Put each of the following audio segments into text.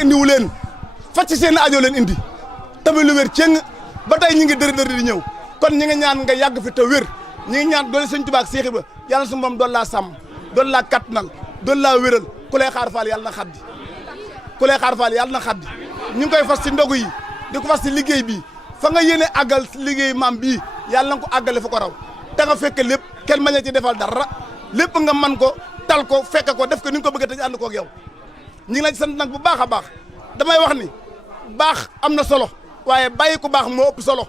indiwu leen faj ci seen aajo leen indi tamit lu wér cëng ba tey ñi ngi dëri di ñëw kon ñi nga ñaan nga yàgg fi te wér ñi ngi ñaan doole sëñ Tuubaa ak Seex Ibra yàlla su moom doon laa sàmm doon laa kattanal doon laa wéral ku lay xaar faal yàlla na xaddi ku lay xaar faal yàlla na xaddi ñu ngi koy fas ci ndogu yi di ko fas ci liggéey bii fa nga yéene àggal liggéey maam bii yàlla na ko àggale fa ko raw te nga fekk lépp kenn mañe ci defal dara lépp nga man ko tal ko fekk ko def ko ni nga ko bëgg te ànd ko ak yow ñi ngi la ci sant nag bu baax a baax damay wax ni baax am na solo waaye bàyyi ko baax moo ëpp solo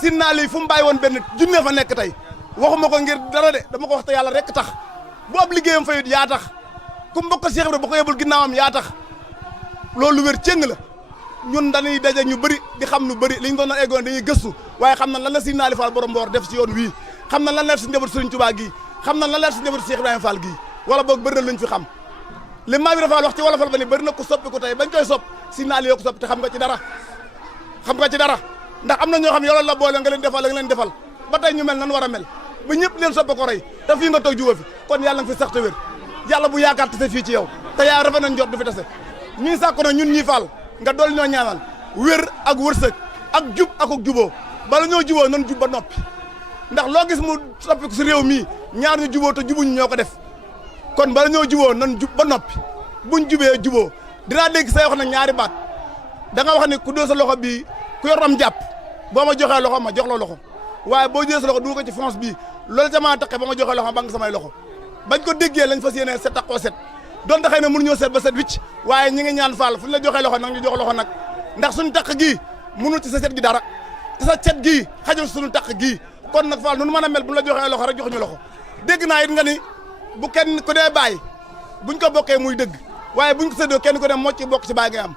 sin naa lii fu mu bàyyi woon benn junne fa nekk tey waxuma ko ngir dara de dama ko wax te yàlla rek tax bu ab liggéeyam fayut yaa tax ku mbokk Cheikh Ibra ba ko yebul ginnaawam yaa tax loolu lu wér cëng la ñun dañuy daje ñu bëri di xam lu bëri li ñu doon na eggoon dañuy gëstu waaye xam na lan la si naali Fall borom Mboor def si yoon wii xam na lan la si njabootu Sëriñ Tuubaa gii xam na lan la si njabootu Cheikh Ibrahima Fall gii wala boog bëri na luñ fi xam li maa bi dafa wax ci wolofal ba ni bëri na ko soppi ko tey bañ koy sopp si naali yoo ko soppi te xam nga ci dara ndax am na ñoo xam yoloon la boole nga leen defal la nga leen defal ba tey ñu mel nan war a mel ba ñëpp leen soppi ko rey te fii nga toog juwa fi kon yàlla nga fi sax te wér yàlla bu yaakaar tase fii ci yow te yaa rafet nañ jot du fi tase ñii sàkko na ñun ñii Fall nga dool ñoo ñaanal wér ak wërsëg ak jub ak juboo bala ñoo juboo nan jub ba noppi ndax loo gis mu soppi ko si réew mii ñaar ñu juboo te jubuñu ñoo ko def kon bala ñoo juboo nan jub ba noppi buñ jubee juboo dinaa dégg say wax na ñaari baat da nga wax ne ku doo sa loxo bii ku yor am jàpp boo ma joxee loxo ma jox la loxo waaye boo jëlee sa loxo du ko ci France bii loolu jamaa taqe ba ma joxee loxo ba nga samay loxo bañ ko déggee lañ fas yéene set taqoo set donte xëy na mënuñoo set ba set wicc waaye ñi ngi ñaan Fall fu ñu la joxee loxo nag ñu jox loxo nag ndax suñu taq gii mënul ci sa set gi dara te sa set gii xajul suñu taq gii kon nag Fall nu mën a mel bu la joxee loxo rek jox ñu loxo dégg naa it nga ni bu kenn ku dee bàyyi buñ ko bokkee muy dëgg waaye buñ ko séddoo kenn ku ne moo ci bokk ci baay ngay am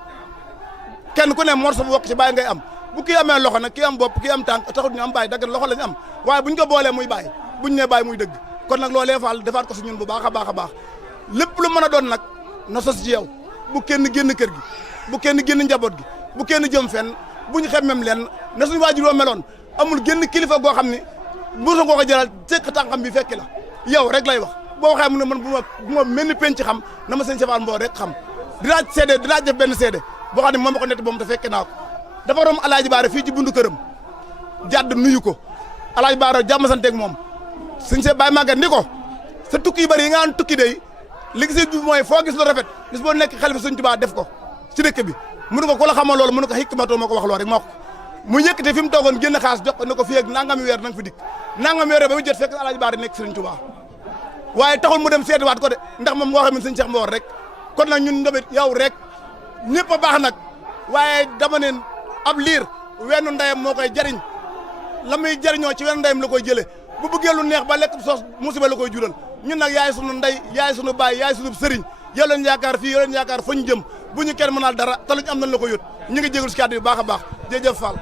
kenn ku ne morso bu bokk ci baay ngay am bu kii amee loxo nag kii am bopp kii am tànk taxut ñu am baay dagg loxo lañu am waaye buñ ko boolee muy baay buñ nee baay muy dëgg kon nag loolee faal defaat ko si ñun bu baax a baax a baax lépp lu mën a doon nag na sos ci yow bu kenn génn kër gi bu kenn génn njaboot gi bu kenn jëm fenn buñ xemmem leen na suñu waajur woo meloon amul génn kilifa goo xam ni mbuusa ngoo ko jëlal cëkk tànkam bi fekki la yow rek lay wax boo waxee mu ne man bu ma mel ni penc xam na ma sëñ Sefane Mbow rek xam dinaa def benn seede boo xam ne moom ma ko nett boom te fekke naa ko dafa rom Alaaji Baara fii ci bundu këram jàdd nuyu ko Alaaji Baara jàmm santeeg moom sëñ se Baye Maguette ni ko sa tukki yu bëri yi nga an tukki day li gis bi mooy foo gis lu rafet bis boo nekk xalifa sëñ Tuubaa def ko ci dëkk bi mënu ko ku la xamal loolu mënu ko xikmatoo ma ko wax loolu rek moo ko mu yëkkate fi mu toogoon génn xaas jox ko ne ko fii ak nangami weer na nga fi dikk nangami weer ba mu jot fekk Alaaji Baara nekk sëñ Tuubaa waaye taxul mu dem seetiwaat ko de ndax moom moo xam ne sëñ Cheikh Mboor rek kon nag ñun ndamit yow rek ñëpp a baax nag waaye dama ne ab liir wenn ndeyam moo koy jariñ la muy jariñoo ci wenn ndeyam la koy jëlee bu bëggee lu neex ba lekk soos musiba la koy jural ñun nag yaay sunu ndey yaay sunu baay yaay sunu sëriñ yow leen yaakaar fii yow leen yaakaar fa ñu jëm bu ñu kenn mënal dara te luñ am nañ la ko yót ñu ngi jégalu si kàddu yu baax a baax jërëjëf Fall.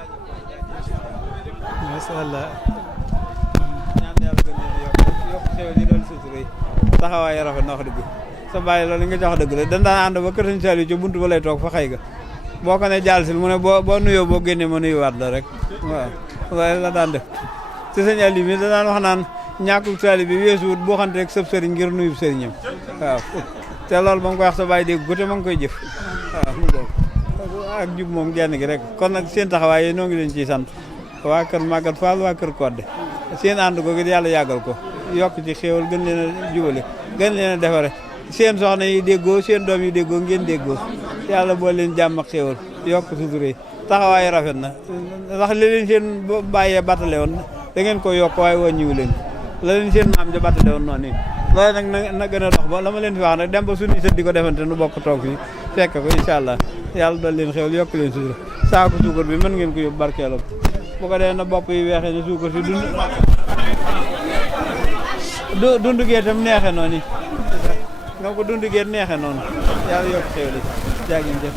macha allah ñaan yàlla gën leen yokk xew di doon sutura yi taxawaay rafet na wax dëgg sa bàyyi loolu nga jox dëgg la dañ daan ànd ba kër Sëñ Saliou ci buntu ba lay toog fa xëy ga boo ko ne jaal sil mu ne boo nuyoo boo génnee ma nuyuwaat la rek waaw loolu la daan def te sëñ Aliou mi da daan wax naan ñàkkul taali bi weesuwut boo xamante rek sëb sëriñ ngir nuyu sëriñam waaw te loolu ba mu koy wax sa bàyyi dégg ko te ma ngi koy jëf waaw ak jub moom genn gi rek kon nag seen taxawaay noo ngi leen ciy sant waa kër Maguette Fall waa kër Codé seen ànd ko gi yàlla yàggal ko yokk ci xéewal gën leen a jubale gën leen a defare seen soxna yi déggoo seen doom yi déggoo ngeen déggoo yàlla boo leen jàmm ak xéewal yokk suturé taxawaay rafet na ndax li leen seen bàyyee battale woon da ngeen ko yokk waaye wàññiwu leen la leen seen maam ja battale woon noonu loolu nag na gën a dox ba la ma leen fi wax nag dem ba suñu sët di ko defante nu bokk toog fii fekk ko incha allah yàlla doon leen xéewal yokk leen sutura saako suukar bi mën ngeen ko yóbbu barkeeloo bu ko dee na bopp yi weexee ne suukar si dund gee tam neexe noonu nga ko dund gee neexe noonu yàlla yokk xéewal jaa ngeen jëf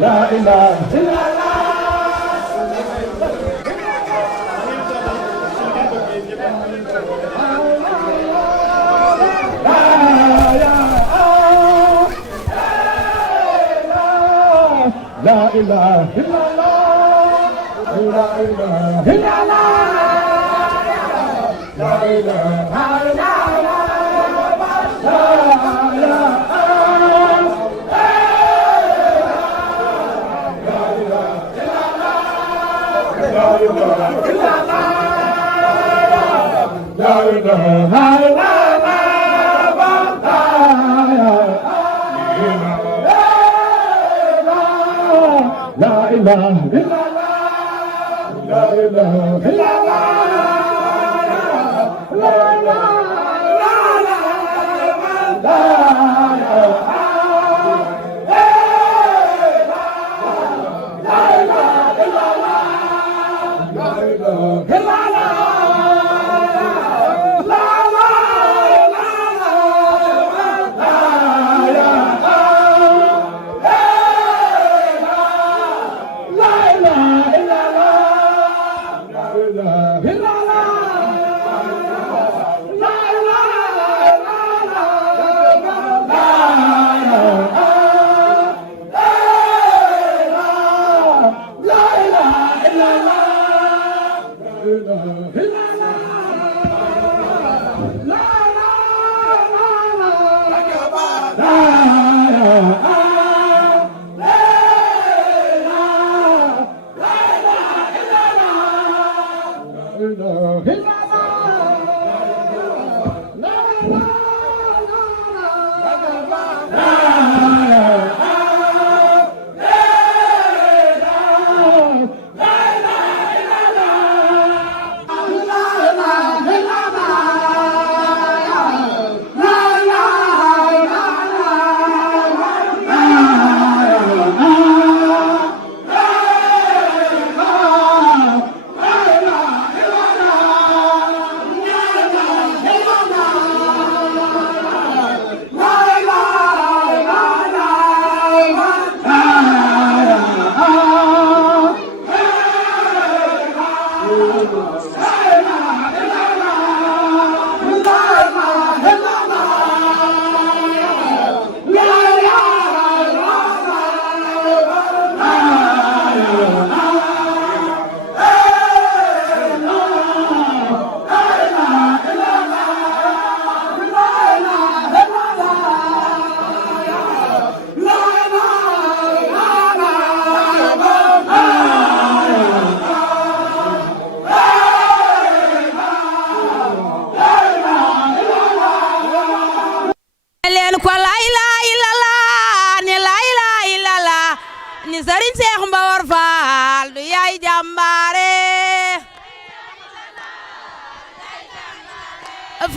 La ilaha illallah La ilaha illallah La ilaha illallah La ilaha La ilaha illallah La ilaha illallah La la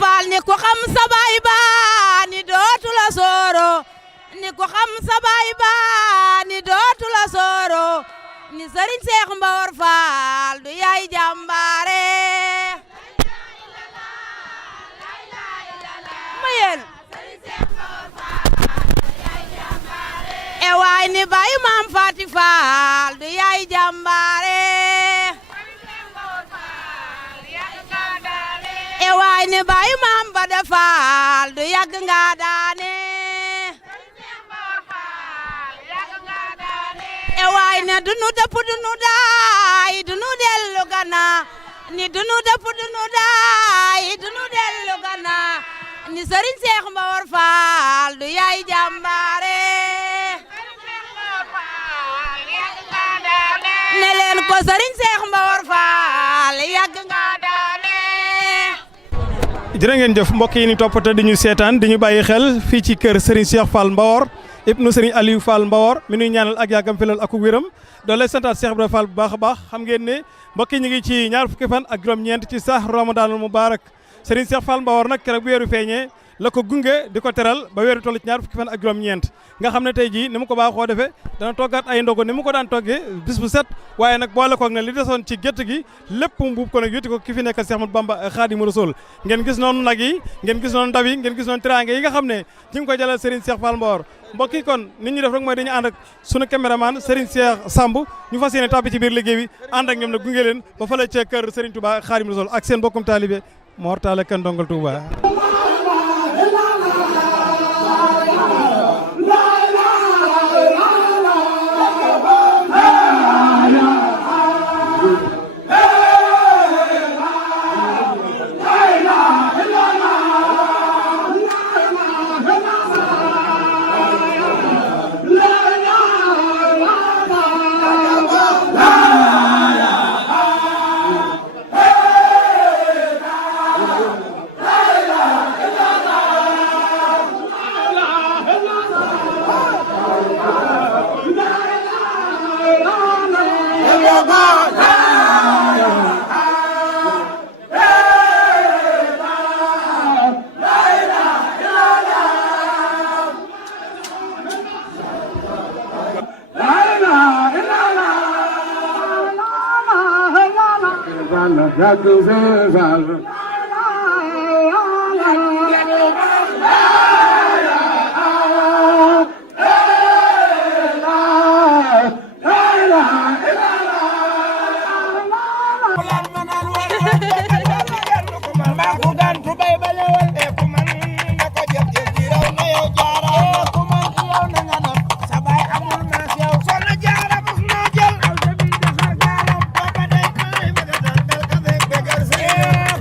Faal ni ku xam sa baay ba ni dootu la sooro ni ku xam sa baay ba ni dootu la sooro ni Sëriñ Seex Mbawar Faal du yaay jàmbaare mayel e waay ni baay Maam Faati Faal du yaay jàmbaare e waay ne baay Maam Bada Faal du yàgg nga daane e waay ne dunu dëpp dunu daay dunu dellu gana ni dunu dëpp dunu daay dunu dellu gana ni Sëriñ Seex Mbawar Faal du yaay jàmbaare ne leen ko Sëriñ Seex Mbawar Faal yàgg nga daane jërë ngeen jëf mbokk yi ni toppate di ñu seetaan di ñu bàyyi xel fii ci kër Serigne Cheikh Fall Mbawar ibnu Serigne Aliou Fall Mbawar mi nuy ñaanal ak yàggam filal ak wéram doon lay santaat Cheikh Ibrahima Fall bu baax a baax xam ngeen ne mbokk yi ñu ngi ci ñaar fukki fan ak juróom-ñeent ci sax Ramadanul Mubarak Serigne Cheikh Fall Mbawar nag keroog bu weeru feeñee la ko gunge di ko teral ba weeru toll ci ñaar fukki fan ak juróom-ñeent nga xam ne tey jii ni mu ko baaxoo defee dana toggaat ay ndogu ni mu ko daan toggee bis bu set waaye nag boole koog ne li desoon ci gétt gi lépp mbuub ko nag yuti ko ki fi nekkal Cheikh Ahmadou Bamba Khadimu Rasul ngeen gis noonu nag yi ngeen gis noonu ndaw yi ngeen gis noonu teraanga yi nga xam ne ñu ngi koy jalal Serigne Cheikh Fall Mbawar mbokk yi kon nit ñi def rek mooy dañu ànd ak sunu caméraman Serigne Cheikh Samb ñu fas yéene tàbbi ci biir liggéey bi ànd ak ñoom nag gunge leen ba fële ca kër Serigne Touba Khadimu Rasul ak seen bokkum taalibe Mor Talla Kane Ndongal Touba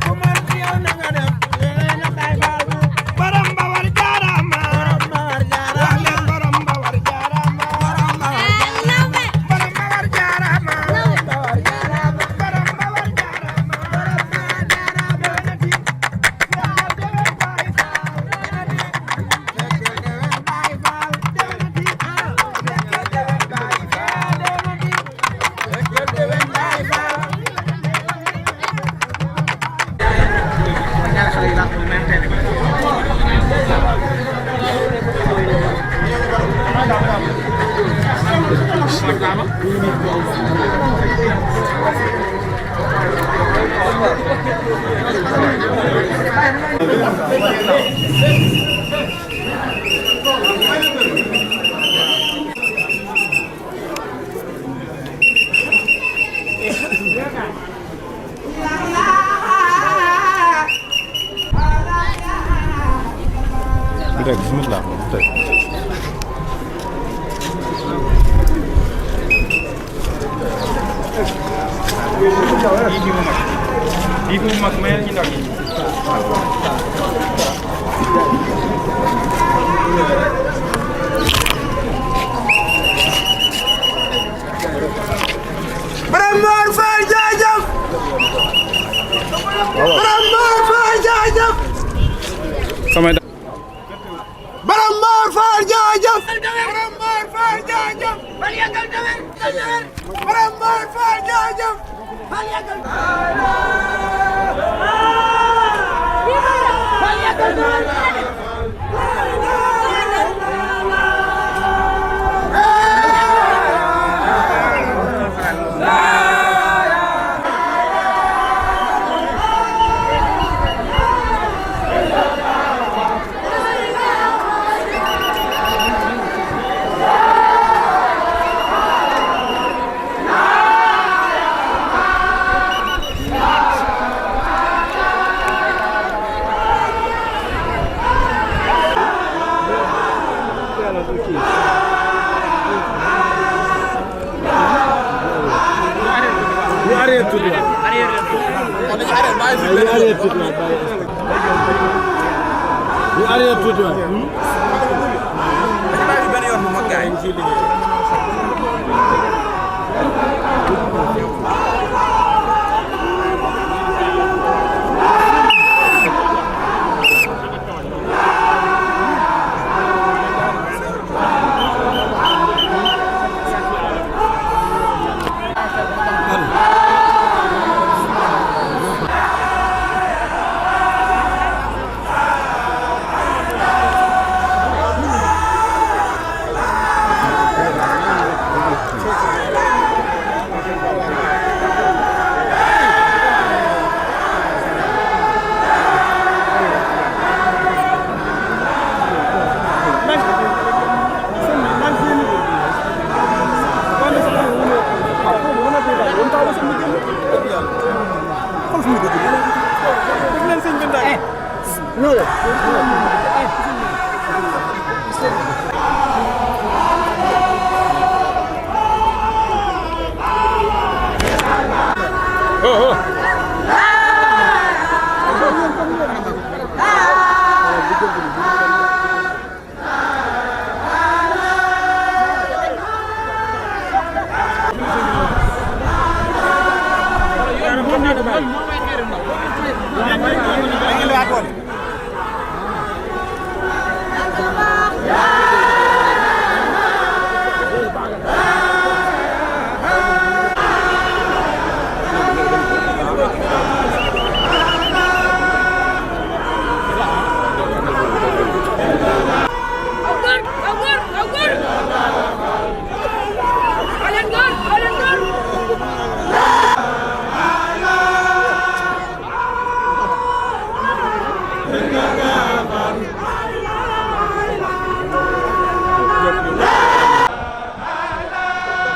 Come on. bismillah. Di bu mag mayal ci ndaw yi. Bramar Fall jaajëf. Bramar Fall jaajëf. Bramar Fall jaajëf. Bramar Fall jaajëf. Bramar Fall jaajëf.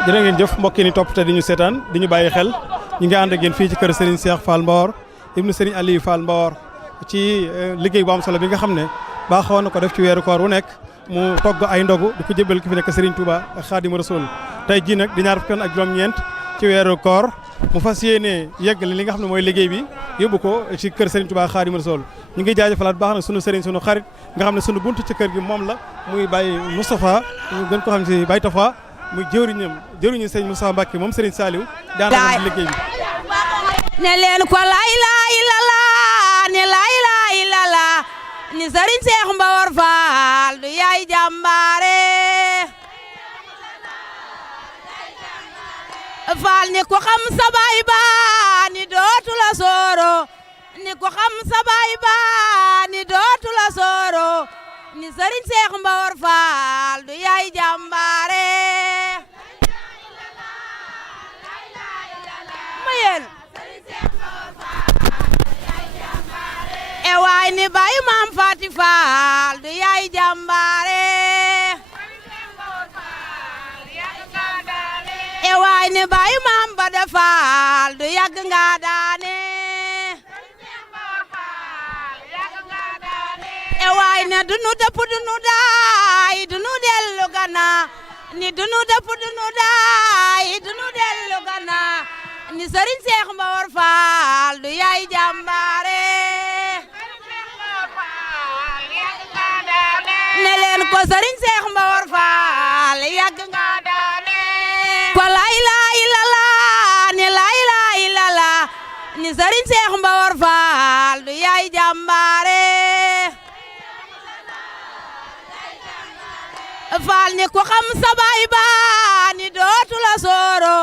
jërë ngeen jëf mbokk yi ni topp te di ñu seetaan di ñu bàyyi xel ñu ngi ànd ak yéen fii ci kër Serigne Cheikh Fall Mbawor ibnu Serigne Aliou Fall Mbawor ci liggéey bu am solo bi nga xam ne baaxoon na ko def ci weeru koor wu nekk mu togg ay ndogu di ko jébal ki fi nekk Serigne Touba ak Khadimou Rassoul tey jii nag di ñaar fukki fan ak juróom-ñeent ci weeru koor mu fas yéene yeggale li nga xam ne mooy liggéey bi yóbbu ko ci kër Serigne Touba Khadimou Rassoul ñu ngi jaajëfalaat baax nag sunu Serigne sunu xarit nga xam ne sunu buntu ci kër gi moom la muy Baye Moustapha ñu gën ko xam ci Baye Tafa muy jëwriñu Serigne Moustapha Mbacké moom Serigne Saliou daanaka liggéey bi ne leen ko la ilaha illallah ne la ilaha illallah ni Serigne Cheikh Mbawor Fall du yaay jàmbaare Fall ni ko xam sa baay ba ni dootu la sooro ni ko xam sa baay ba ni dootu la sooro ni Serigne Cheikh Mbawor Fall du yaay jàmbaare mayel e waay ni baay maam Fati Fall du yaay jàmbaare e waay ni baay maam Bada Fall du yàgg nga daane e waay ne dunu dëpp dunu daay dunu dellu gannaaw ni dunu dëpp dunu daay dunu dellu gannaaw ni Serigne Cheikh Mbawar Fall du yaay jàmbaare ne leen ko Serigne Cheikh Mbawar Fall yàgg nga daane ko la ilaha illallah ni la ilaha illallah ni Serigne Cheikh Mbawar Fall du yaay jàmbaare Fall ni ko xam sa baay ba ni dootu la sooro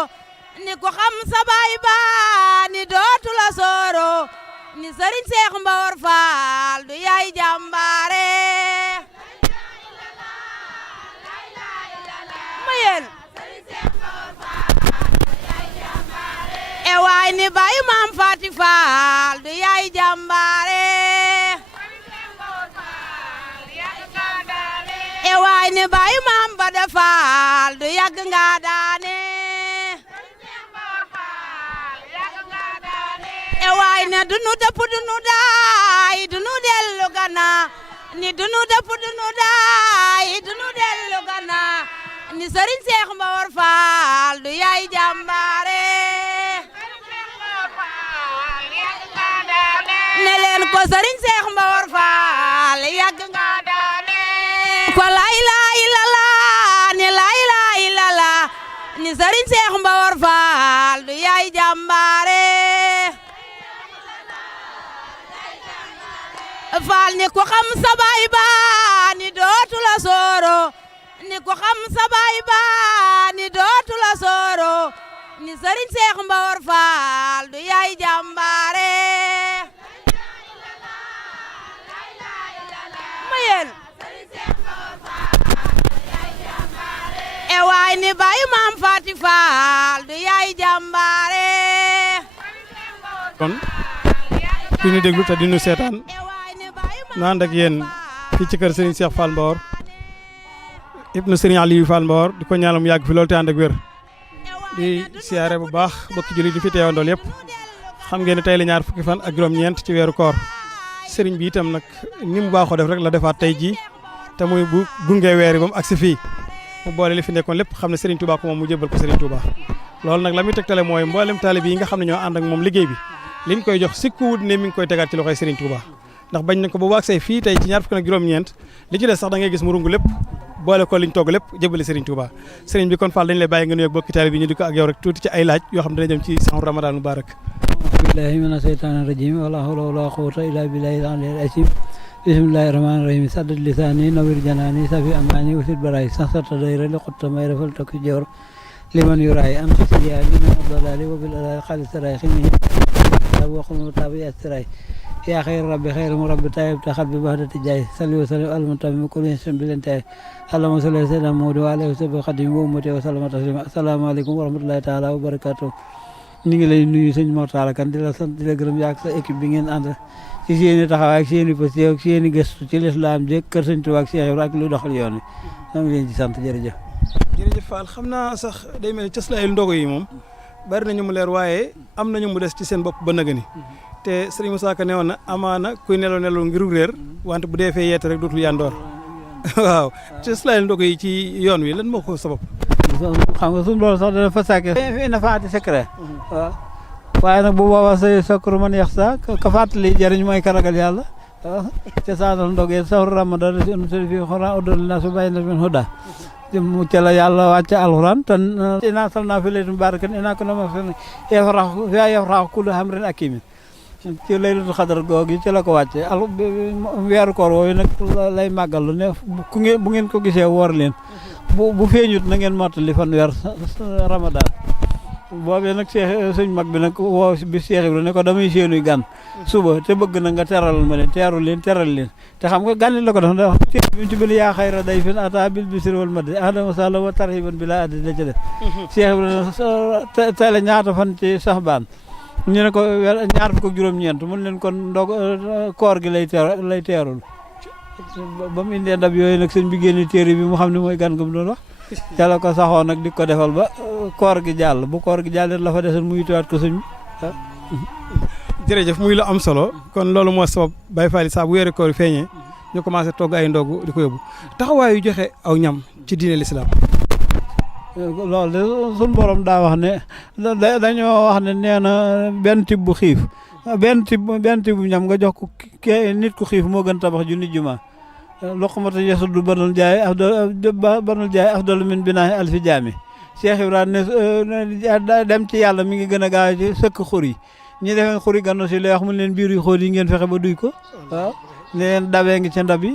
ni ko xam sa baay ba ni dootu la sooro ni Serigne Cheikh Mbawar Fall du yaay jàmbaare mayel e waay ni baay maam Faati Fall du yaay jàmbaare e waay ni baay maam Bada Fall du yàgg nga daane e waay ne dunu dëpp dunu daay dunu dellu gannaaw ni dunu dëpp dunu daay dunu dellu gannaaw ni Serigne Cheikh Mbawar Fall du yaay jàmbaare ne leen ko Serigne Cheikh Mbawar Fall yàgg nga daane ko la ilaha illallah ni la ilaha illallah ni Serigne Cheikh Mbawar Fall du yaay jàmbaare Fall ni ko xam sa baay ba ni dootu la sooro ni ko xam sa baay ba ni dootu la sooro ni Serigne Cheikh Mbawar Fall du yaay jàmbaare mayel e waay ni baay maam Faati Fall du yaay jàmbaare kon fi ñu déglu te di ñu seetaan nu ànd ak yéen fii ci kër Serigne Cheikh Fall Mbawar ibnu Serigne Aliou Fall Mbawar di ko ñaanal mu yàgg fi loolu te ànd ak wér di siyaare bu baax bokki jullit di fi teewandool yëpp xam ngeen ne tey la ñaar fukki fan ak juróom-ñeent ci weeru koor Serigne bi itam nag ni mu baaxoo def rek la defaat tey jii te muy bu gungee weer yi ba mu agsi fii mu boole li fi nekkoon lépp xam ne Serigne Touba ko moom mu jébbal ko Serigne Touba loolu nag la muy tegtale mooy mboolem taalib yi nga xam ne ñoo ànd ak moom liggéey bi liñ koy jox sikkuwut ne mi ngi koy tegaat ci loxoy Serigne Touba ndax bañ nañ ko ba bu agsee fii tey ci ñaar fukki ak juróom-ñeent li ci des sax da ngay gis mu rungu lépp boole ko liñ togg lépp jébbali Serigne Touba Serigne bi kon Fall dañ lay bàyyi nga nuyoog bokki taalib yi ñu di ko ak yow rek tuuti ci ay laaj yoo xam ne dina jëm ci sahru Ramadan mubarak billahi mina seytaani rajim wala hawla wala quwwata illa billahi al-aliyyil azim bismillahi rahmani rahim saddad lisani nawir janani safi amani wasit baray sansarta dayra li xutta may rafal takk jor liman yuraay am si siya li min abdalali wa bil alal xaalis saray ximi waxum tabi astiray yaa xayr rabbi xayr mu rabbi tayib ta xal bi baxdati jaay salli wa sallim al muntami kulin sam bi leen tay allahumma salli ala sayyidina Muhammad wa alihi wa sahbihi xadim wa ummati wa sallama taslima asalaamaaleykum wa rahmatullahi taala wa barakatuh ñu ngi lay nuyu sëñ Mor Talla Kane di la sant di la gërëm yaak sa équipe bi ngeen ànd ci seeni taxawaay ak seeni posté ak seeni gëstu ci lislaam jëkk kër sëñ Tuubaa ak Cheikh Ibrahima ak lu doxal yoon wi ñoo ngi leen ci sant jërëjëf jërëjëf Fall xam naa sax day mel ni cëslaayul ndogo yi moom bari nañu mu leer waaye am nañu mu des ci seen bopp ba nëgëni te Serigne Moussa Ka ne woon na amaana kuy nelaw ngiru réer wante bu dee fee yeete rek dootul yandoor waaw cëslaayul ndogo yi ci yoon wi lan moo ko sabab xam nga suñu loolu sax dana fa sàkke fi na faati secret waaw waaye nag bu boobaa say sakru man yax sa ka fàttali jëriñ mooy karagal yàlla te saanal ndogee sahru Ramadan fi xora udal na su bàyyi na min huda mu ca la yàlla wàcce alxuraan te inaa sal naa fi laylatin mubaarakatin inaa kunna mursaliin yafraxu kullu amrin hakiim ci laylatul xadar googu ci la ko wàcce weeru koor woowu nag lay màggal lu ne bu ngeen ko gisee woor leen bu feeñut na ngeen mottali fan weer Ramadan boobee nag sëñ mag bi nag woo bi Cheikh Ibrahima ne ko damay séenuy gan suba te bëgg na nga teral ma leen teral leen te xam nga gan la ko def ndax bi ci bil yaa xayra day fin ata bil bisri wal maddi ahlan sahlan wa tarhiban bila addi la ci def Cheikh Ibrahima tey la ñaata fan ci Saxbaan ñu ne ko ñaar fukk ak juróom-ñeent mun leen kon koor gi lay teerul ba mu indee ndab yooyu nag sëñ bi génne téere bi mu xam ne mooy gan gu mu doon wax ca la ko saxoon nag di ko defal ba koor gi jàll bu koor gi jàllee la fa desoon mu yituwaat ko sëñ bi jërëjëf muy lu am solo kon loolu moo sabab Baye Fall saa bu weeru koor feeñee ñu commencé togg ay ndogu di ko yóbbu taxawaayu joxe aw ñam ci diine l'islam. loolu de suñu borom daa wax ne dañoo wax ne nee na benn tibb bu xiif benn tibb bu ñam nga jox ko nit ku xiif moo gën tabax junni jumaa luqmatu yasuddu banul jaay afdalu min binaahi alfi jaami Cheikh Ibrahima ne dem ci yàlla mi ngi gën a gaaw ci sëkk xur yi ñi defeen xur yi gànnu si lay wax mu leen biir yu xóot yi ngeen fexe ba duy ko waaw ne leen dabee ngi ca ndab yi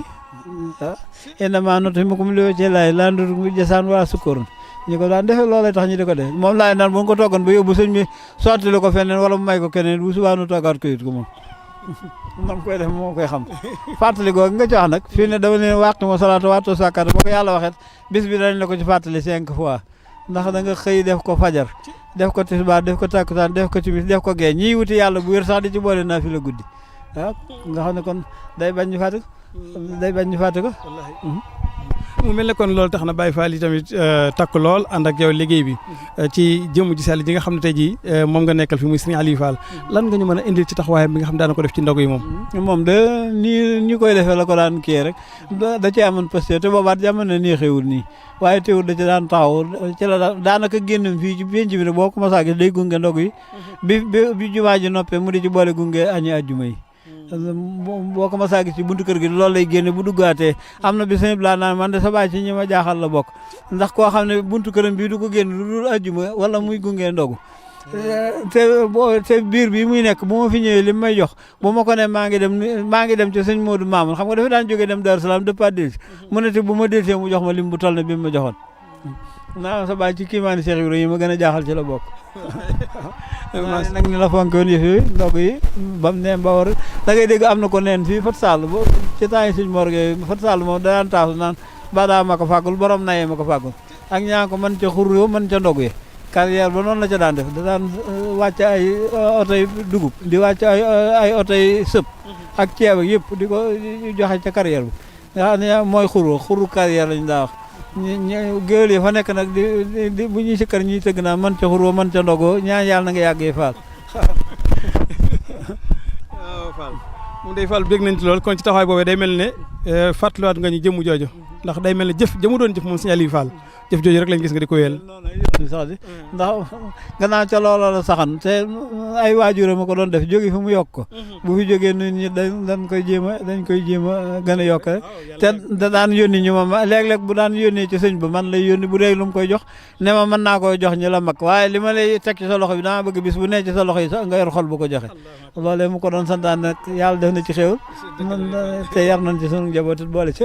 waaw innama nut'imukum liwajhi llaahi laa nuriidu jazaan wala sukuran ñi ko daan defee loolay tax ñu di ko def moom laay naan bu ko toggoon ba yóbbu sëñ bi sottili ko feneen wala mu may ko keneen bu subaa nu toggaat ko it ko moom nam koy def moo koy xam fàttali googu nga ci wax nag fii ne dama leen wàqi ma salaatu waatu sàkkaat boo ko yàlla waxet bis bi dañ la ko ci fàttali 5 fois ndax da nga xëy def ko fajar def ko tisbaar def ko takkusaan def ko timis def ko gee ñii wuti yàlla bu wér sax di ci boole naa fi la guddi waaw nga xam ne kon day bañ ñu fàtte ko mu mel ne kon loolu tax na Baye Fall yi tamit takk lool ànd ak yow liggéey bi ci jëmm ji sell ji nga xam ne tey jii moom nga nekkal fi muy Serigne Aliou Fall lan nga ñu mën a indil ci taxawaayam bi nga xam ne daan ko def ci ndog yi moom de nii ñi koy defee la ko daan kii rek da ci amoon posté te boobaat jamono nii xewul nii waaye teewul da ci daan taxaw ci la daanaka génnam fii ci penc bi rek boo ko mos a gis day gunge ndog yi bi jumaa ji noppee mu di ci boole gunge añi àjjuma yi boo ko ma saa gis ci buntu kër gi loolu lay génne bu duggaatee am na bi sëñ bi laa naan man de sa baay ci ñi ma jaaxal la bokk ndax koo xam ne buntu këram bii du ko génn lu dul ajjuma wala muy gunge ndogu te biir bi muy nekk bu ma fi ñëwee li may jox bu ma ko ne maa ngi dem ci sëñ Modou Mamoun xam nga dafa daan jógee dem Darou Salaam dëppaat delsi mu ne te bu ma delsee mu jox ma lim bu toll ne bi ma joxoon naa sa baay ci kiimaani Cheikh Ibrahima yi ma gën a jaaxal ci la bokk nag ni la fonk woon yëf yooyu ndog yi bam ne Mbawar da ngay dégg am na ko neen fii Fat Sall bo ci temps yi suñ morgue Fat Sall moom da daan taasu naan badaa ma ko fàggul borom nayee ma ko fàggul ak ñaa ko mën ca xur yo mën ca ndog yi carrière ba noonu la ca daan def da daan wàcc ay oto yi dugub di wàcc ay oto yi sëp ak ceeb ak yëpp di ko joxe ca carrière bi nga xam ne mooy xuru carrière lañ daa wax ñu géwél yi fa nekk nag di bu ñuy sikkar ñuy tëgg naa man ca xuroo man ca ndogoo ñaan yàlla na nga yàggee Fall waaw Fall moom day Fall bég nañ ci lool kon ci taxawaay boobee day mel ne fàttaliwaat nga ñu jëmu jooju ndax day mel ne jëf jëmu doon jëf moom Serigne Aliou Fall jëf jooju rek lañ gis nga di ko wéyal sax di ndax gannaaw ca loola la saxan te ay waajur ma ko doon def jóge fi mu yokk ko bu fi jógee nit ñi dañ koy jéem a gën a yokk rek te da daan yónni ñu ma léeg-léeg bu daan yónnee ci sëñ ba man lay yónni bu dee lu mu koy jox ne ma mën naa koy jox ñi la mag waaye li ma lay teg ci sa loxo bi dama bëgg bis bu ne ci sa loxo yi sax nga yor xol bu ko joxe loolee mu ko doon santaan nag yàlla def na ci xéewal te yar nañ ci sunu njaboot boole ci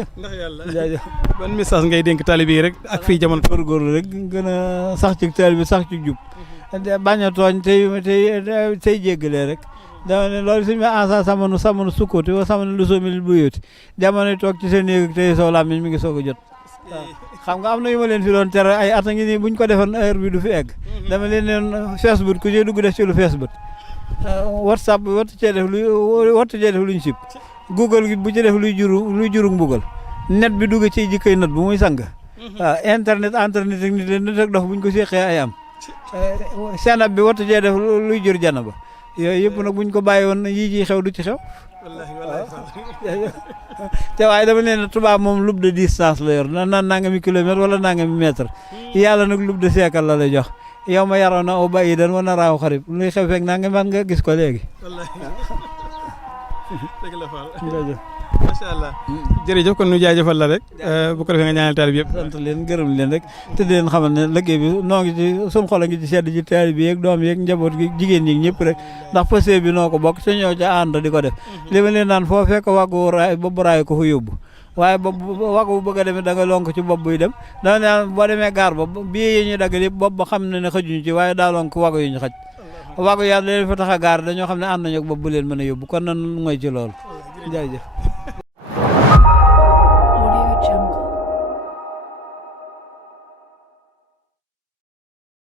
ban message ngay dénk taalibe yi rek ak fii jamono góorgóorlu rek gën a sax ci taalibe bi sax ci jub bañ a tooñ tey jéggalee rek dama ne loolu suñu ma ansa samanu sukkooti wa samanu lu soomil bu yóoti jamono toog ci seen néeg tey soo làmmiñ mi ngi soog a jot waaw xam nga am na yu ma leen fi doon tere ay at a ngi nii buñ ko defoon heure bi du fi egg dama leen leen Facebook ku ci dugg def ci lu Facebook WhatsApp bi wattu cee def luñ sib Google gi bu ci def luy juru mbugal net bi dugg ci jikkay net bu muy sang waaw internet ak nit ak dox buñ ko séqee ay am senab bi wattu cee def luy jur jana ba yooyu yëpp nag buñ ko bàyyi woon yii ci xew du ci xew te waaye dama leen tubaab moom loupe de distance la yor naan nangami kilomètre wala nangami mètre yàlla nag loupe de siècle la lay jox yow ma yaroon na o bàyyi dan wana raaw xarib luy xew fekk nangami man nga gis ko léegi dëgg la Fall macha allah jërëjëf kon nu jaajëfal la rek bu ko defee nga ñaanal taalib yëpp sant leen gërëm leen rek te di leen xamal ne liggéey bi noo ngi ci suñu xol a ngi ci sedd ci taalib yi yeeg doom yeeg njaboot gi jigéen ñi ñëpp rek ndax pësee bi noo ko bokk te ñoo ca ànd di ko def li ma leen naan foo fekk wàggu raay boobu raay ko fa yóbbu waaye boobu wàggu bu bëgg a demee da nga lonk ci bopp buy dem dama ne boo demee gaar ba bii yi ñuy daggal yëpp bopp ba xam ne xëjuñu ci waaye daa lonk wàggu yi ñu xaj wàggu yàlla leen fa tax a gaar dañoo xam ne ànd nañu ak bopp bu leen mën a yóbbu kon nan mooy ci loolu jaajëf